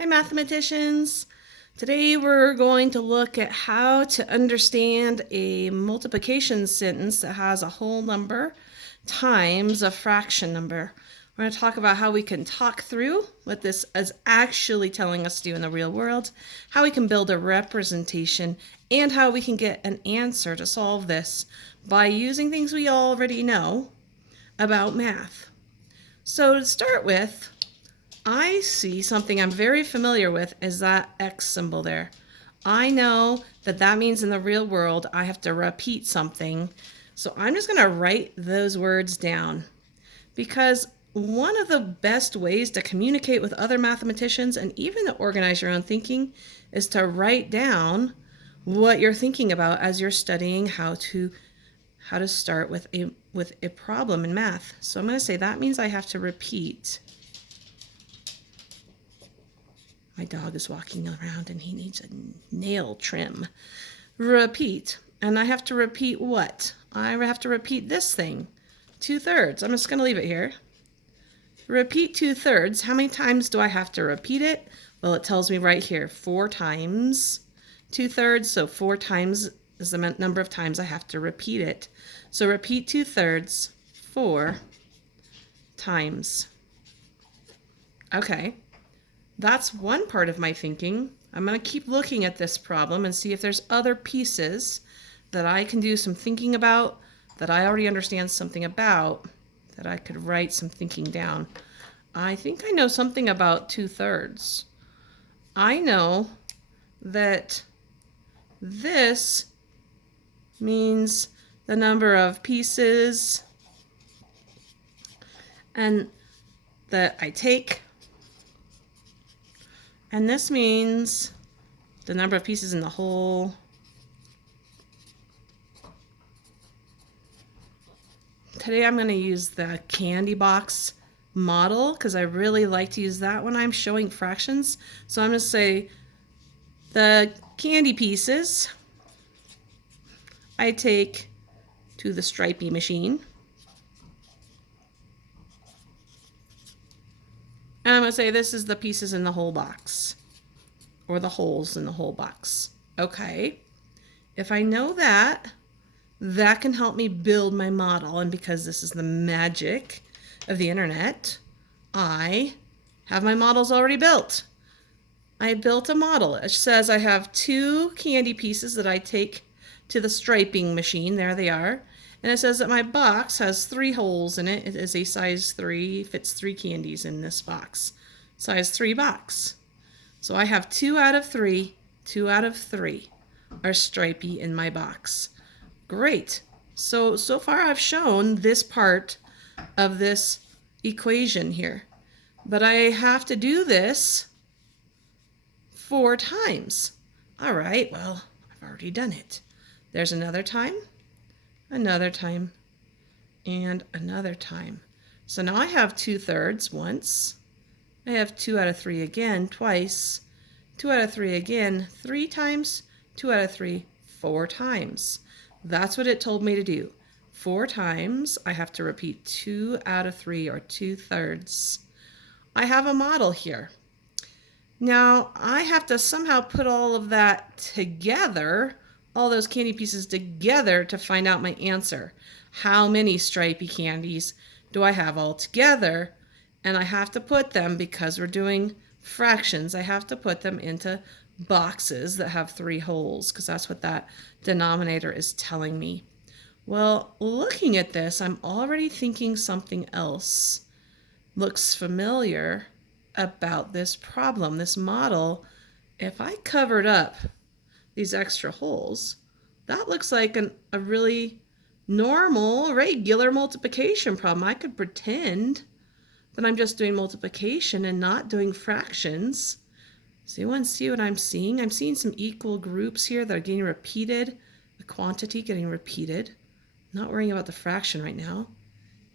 Hi, mathematicians. Today we're going to look at how to understand a multiplication sentence that has a whole number times a fraction number. We're going to talk about how we can talk through what this is actually telling us to do in the real world, how we can build a representation, and how we can get an answer to solve this by using things we already know about math. So to start with, I see something I'm very familiar with is that X symbol there. I know that that means in the real world I have to repeat something. So I'm just going to write those words down because one of the best ways to communicate with other mathematicians and even to organize your own thinking is to write down what you're thinking about as you're studying how to start with a problem in math. So I'm going to say that means I have to repeat. My dog is walking around and he needs a nail trim. Repeat. And I have to repeat what? I have to repeat this thing. 2/3. I'm just going to leave it here. Repeat 2/3. How many times do I have to repeat it? Well, it tells me right here, 4 times 2/3. So 4 times is the number of times I have to repeat it. So repeat 2/3 4 times. Okay. That's one part of my thinking. I'm going to keep looking at this problem and see if there's other pieces that I can do some thinking about, that I already understand something about, that I could write some thinking down. I think I know something about 2/3. I know that this means the number of pieces and that I take. And this means the number of pieces in the whole. Today I'm going to use the candy box model because I really like to use that when I'm showing fractions. So I'm going to say the candy pieces I take to the stripey machine. And I'm going to say this is the pieces in the whole box, or the holes in the whole box. Okay. If I know that, that can help me build my model. And because this is the magic of the internet, I have my models already built. I built a model. It says I have 2 candy pieces that I take to the striping machine. There they are. And it says that my box has 3 holes in it. It is a size 3, fits 3 candies in this box. Size 3 box. So I have 2 out of 3. 2 out of 3 are stripey in my box. Great. So far I've shown this part of this equation here. But I have to do this 4 times. All right, well, I've already done it. There's another time, and another time. So now I have 2/3 once. I have 2 out of 3 again twice. 2 out of 3 again 3 times. 2 out of 3 4 times. That's what it told me to do. 4 times I have to repeat 2 out of 3 or 2/3. I have a model here. Now I have to somehow put all of that together, all those candy pieces together to find out my answer. How many stripy candies do I have all together? And I have to put them, because we're doing fractions, I have to put them into boxes that have 3 holes, because that's what that denominator is telling me. Well, looking at this, I'm already thinking something else looks familiar about this problem, this model. If I covered up these extra holes, that looks like a really normal, regular multiplication problem. I could pretend that I'm just doing multiplication and not doing fractions. Does anyone see what I'm seeing? I'm seeing some equal groups here that are getting repeated, a quantity getting repeated. Not worrying about the fraction right now.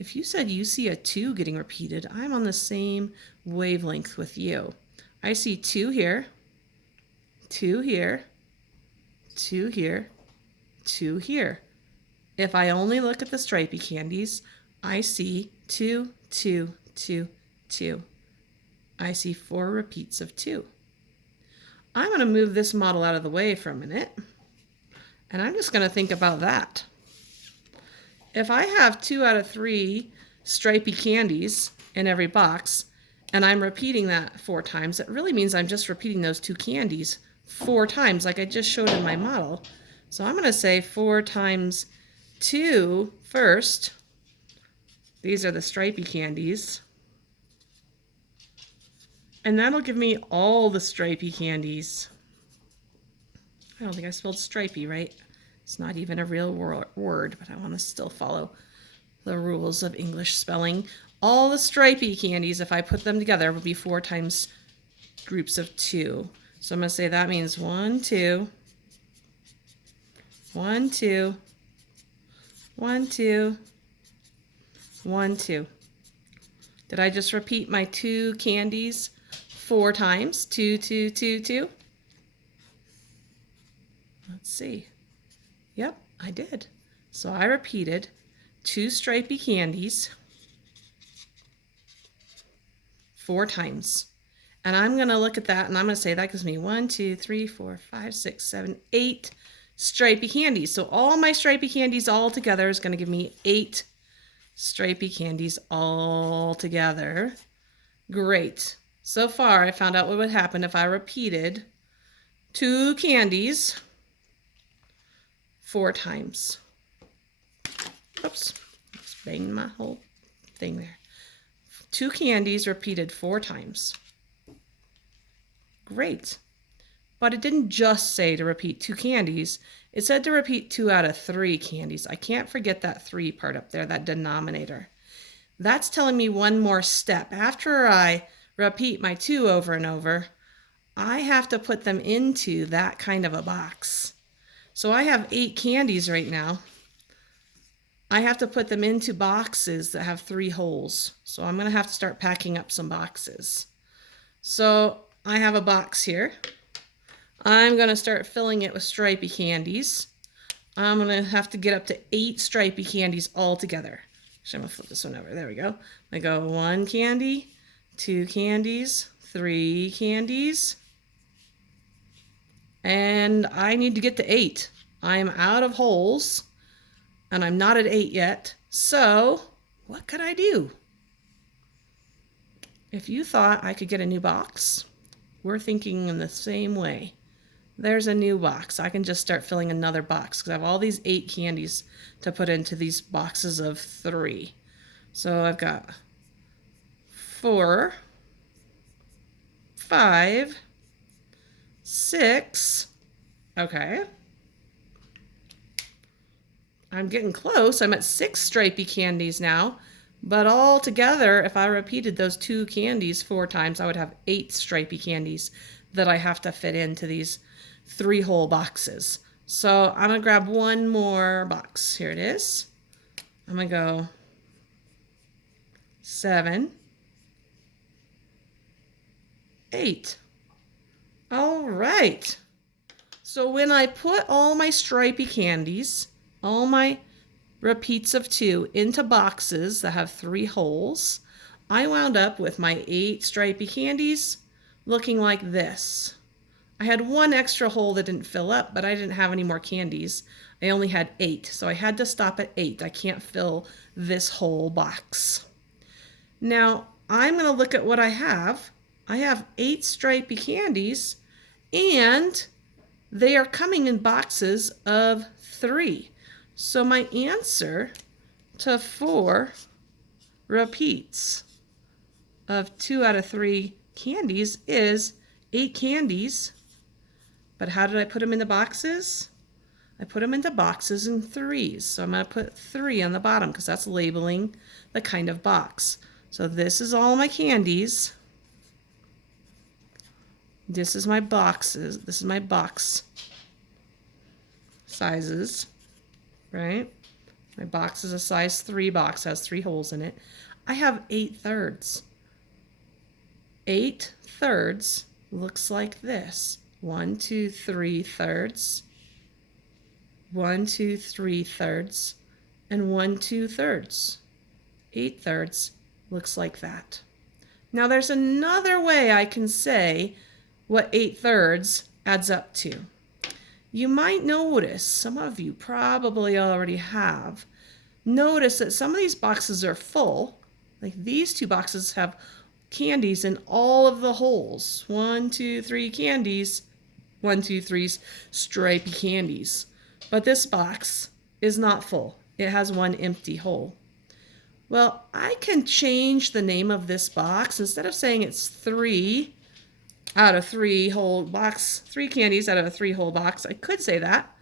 If you said you see a 2 getting repeated, I'm on the same wavelength with you. I see 2 here, 2 here, 2 here, 2 here. If I only look at the stripy candies, I see 2, 2, 2, 2. I see 4 repeats of 2. I'm going to move this model out of the way for a minute, and I'm just going to think about that. If I have 2 out of 3 stripy candies in every box, and I'm repeating that 4 times, it really means I'm just repeating those 2 candies 4 times like I just showed in my model. So I'm going to say 4 times 2 first. These are the stripy candies. And that'll give me all the stripy candies. I don't think I spelled stripy right. It's not even a real word, but I want to still follow the rules of English spelling. All the stripy candies, if I put them together, would be 4 times groups of 2. So I'm going to say that means 1, 2, 1, 2, 1, 2, 1, 2. Did I just repeat my 2 candies 4 times? 2, 2, 2, 2. Let's see. Yep, I did. So I repeated 2 stripy candies 4 times. And I'm going to look at that and I'm going to say that gives me 1, 2, 3, 4, 5, 6, 7, 8 stripy candies. So all my stripy candies all together is going to give me 8 stripy candies all together. Great. So far I found out what would happen if I repeated 2 candies 4 times. Oops, just banged my whole thing there. 2 candies repeated 4 times. Great. But it didn't just say to repeat 2 candies. It said to repeat 2 out of 3 candies. I can't forget that 3 part up there, that denominator. That's telling me one more step. After I repeat my 2 over and over, I have to put them into that kind of a box. So I have 8 candies right now. I have to put them into boxes that have 3 holes. So I'm going to have to start packing up some boxes. So I have a box here. I'm going to start filling it with stripy candies. I'm going to have to get up to 8 stripy candies all together. Actually, I'm going to flip this one over. There we go. I go 1 candy, 2 candies, 3 candies, and I need to get to 8. I'm out of holes, and I'm not at 8 yet. So what could I do? If you thought I could get a new box, we're thinking in the same way. There's a new box. I can just start filling another box because I have all these 8 candies to put into these boxes of 3. So I've got 4, 5, 6. Okay. I'm getting close. I'm at 6 stripy candies now. But all together, if I repeated those 2 candies 4 times, I would have 8 stripy candies that I have to fit into these 3 whole boxes. So I'm going to grab one more box. Here it is. I'm going to go 7, 8. All right. So when I put all my stripy candies, all my repeats of 2 into boxes that have 3 holes, I wound up with my 8 stripy candies looking like this. I had 1 extra hole that didn't fill up, but I didn't have any more candies. I only had 8, so I had to stop at 8. I can't fill this whole box. Now, I'm going to look at what I have. I have 8 stripy candies, and they are coming in boxes of 3. So my answer to 4 repeats of 2 out of 3 candies is 8 candies. But how did I put them in the boxes? I put them into boxes in 3s. So I'm going to put 3 on the bottom because that's labeling the kind of box. So this is all my candies. This is my boxes. This is my box sizes. Right? My box is a size 3 box, has 3 holes in it. I have 8 thirds. 8 thirds looks like this. 1, 2, 3 thirds. 1, 2, 3 thirds. And 1, 2 thirds. 8 thirds looks like that. Now there's another way I can say what 8/3 adds up to. You might notice, some of you probably already have, notice that some of these boxes are full. Like these two boxes have candies in all of the holes. 1, 2, 3 candies. 1, 2, 3 stripy candies. But this box is not full. It has one empty hole. Well, I can change the name of this box. Instead of saying it's 3 out of 3 whole box, 3 candies out of a 3 hole box, I could say that.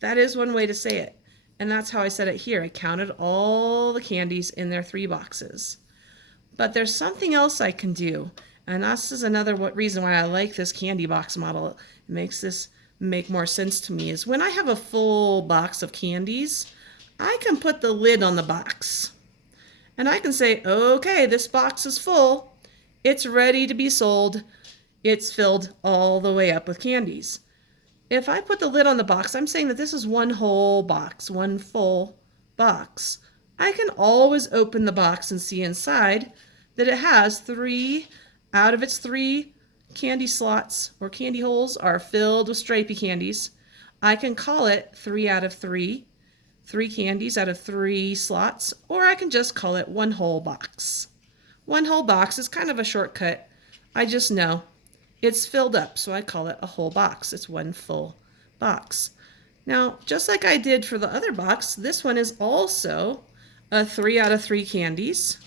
That is one way to say it. And that's how I said it here. I counted all the candies in their 3 boxes. But there's something else I can do. And this is another reason why I like this candy box model. It makes this make more sense to me, is when I have a full box of candies, I can put the lid on the box. And I can say, okay, this box is full. It's ready to be sold. It's filled all the way up with candies. If I put the lid on the box, I'm saying that this is one whole box, one full box. I can always open the box and see inside that it has 3 out of its 3 candy slots or candy holes are filled with stripy candies. I can call it 3 out of 3 candies out of 3 slots, or I can just call it one whole box. One whole box is kind of a shortcut. I just know it's filled up, so I call it a whole box. It's one full box. Now, just like I did for the other box, this one is also a 3 out of 3 candies,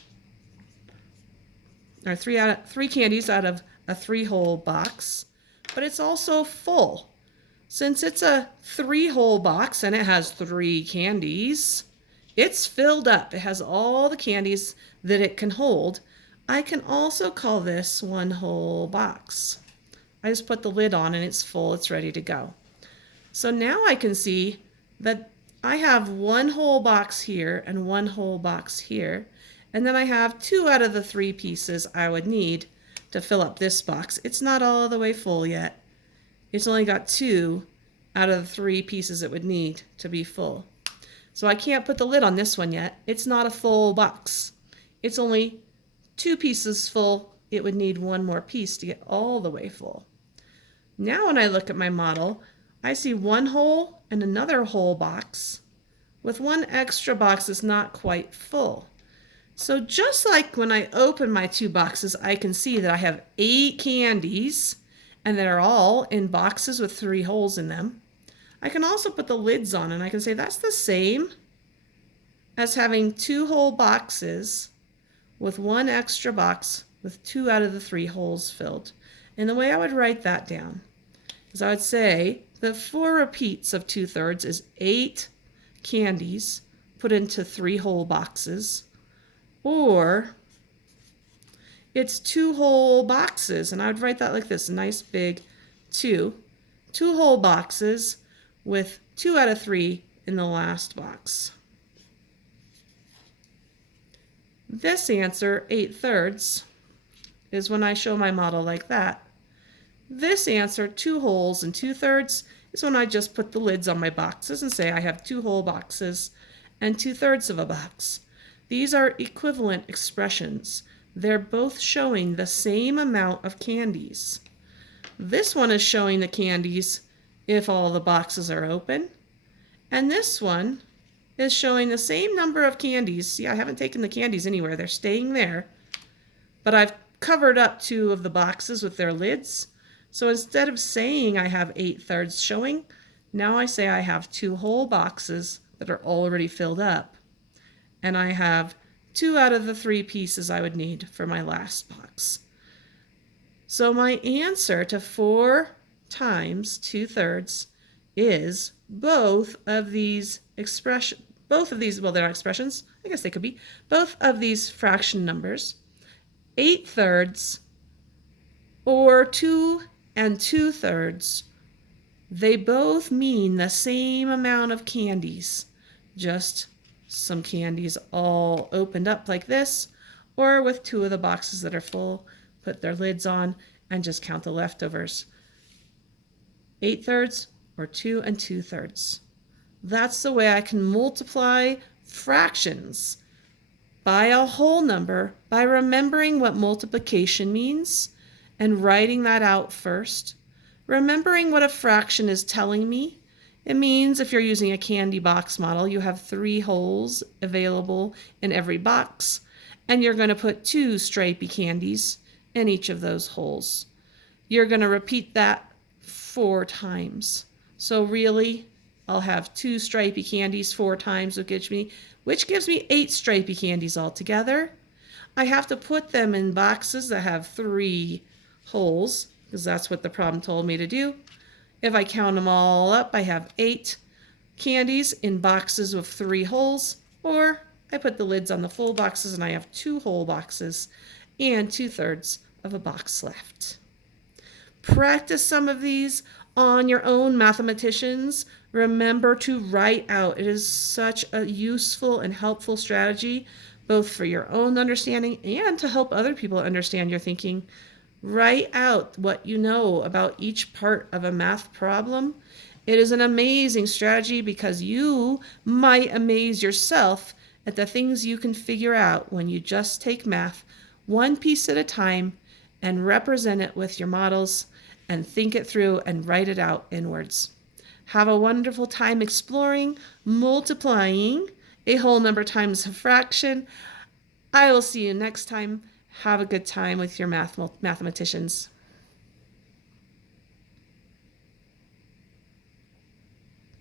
or 3 candies out of a 3 hole box, but it's also full. Since it's a 3 hole box and it has 3 candies, it's filled up. It has all the candies that it can hold. I can also call this one whole box. I just put the lid on and it's full, it's ready to go. So now I can see that I have one whole box here and one whole box here, and then I have 2 out of the 3 pieces I would need to fill up this box. It's not all the way full yet. It's only got 2 out of the 3 pieces it would need to be full. So I can't put the lid on this one yet. It's not a full box. It's only 2 pieces full. It would need 1 more piece to get all the way full. Now when I look at my model, I see 1 hole and another whole box with 1 extra box that's not quite full. So just like when I open my 2 boxes, I can see that I have 8 candies and they're all in boxes with 3 holes in them. I can also put the lids on and I can say that's the same as having 2 whole boxes with 1 extra box with 2 out of the 3 holes filled. And the way I would write that down is I would say the 4 repeats of 2/3 is 8 candies put into 3 whole boxes, or it's 2 whole boxes, and I would write that like this, a nice big 2 whole boxes with 2 out of 3 in the last box. This answer, 8/3, is when I show my model like that. This answer, 2 holes and 2/3, is when I just put the lids on my boxes and say I have 2 whole boxes and 2/3 of a box. These are equivalent expressions. They're both showing the same amount of candies. This one is showing the candies if all the boxes are open, and this one is showing the same number of candies. See, I haven't taken the candies anywhere. They're staying there, but I've covered up 2 of the boxes with their lids. So instead of saying I have 8/3 showing, now I say I have 2 whole boxes that are already filled up, and I have 2 out of the 3 pieces I would need for my last box. So my answer to 4 times 2/3 is both of these expressions. Well, they're not expressions. I guess they could be. Both of these fraction numbers, 8/3 or 2 and 2/3, they both mean the same amount of candies, just some candies all opened up like this, or with 2 of the boxes that are full, put their lids on and just count the leftovers. 8/3 or 2 and 2/3. That's the way I can multiply fractions by a whole number by remembering what multiplication means and writing that out first, remembering what a fraction is telling me. It means if you're using a candy box model, you have 3 holes available in every box, and you're going to put 2 stripy candies in each of those holes. You're going to repeat that 4 times. So really, I'll have 2 stripy candies 4 times, which gives me 8 stripy candies altogether. I have to put them in boxes that have 3 holes, because that's what the problem told me to do. If I count them all up, I have 8 candies in boxes with 3 holes, or I put the lids on the full boxes and I have 2 whole boxes and 2/3 of a box left. Practice some of these on your own, mathematicians. Remember to write out. It is such a useful and helpful strategy, both for your own understanding and to help other people understand your thinking. Write out what you know about each part of a math problem. It is an amazing strategy because you might amaze yourself at the things you can figure out when you just take math one piece at a time and represent it with your models and think it through and write it out inwards. Have a wonderful time exploring, multiplying a whole number times a fraction. I will see you next time. Have a good time with your mathematicians.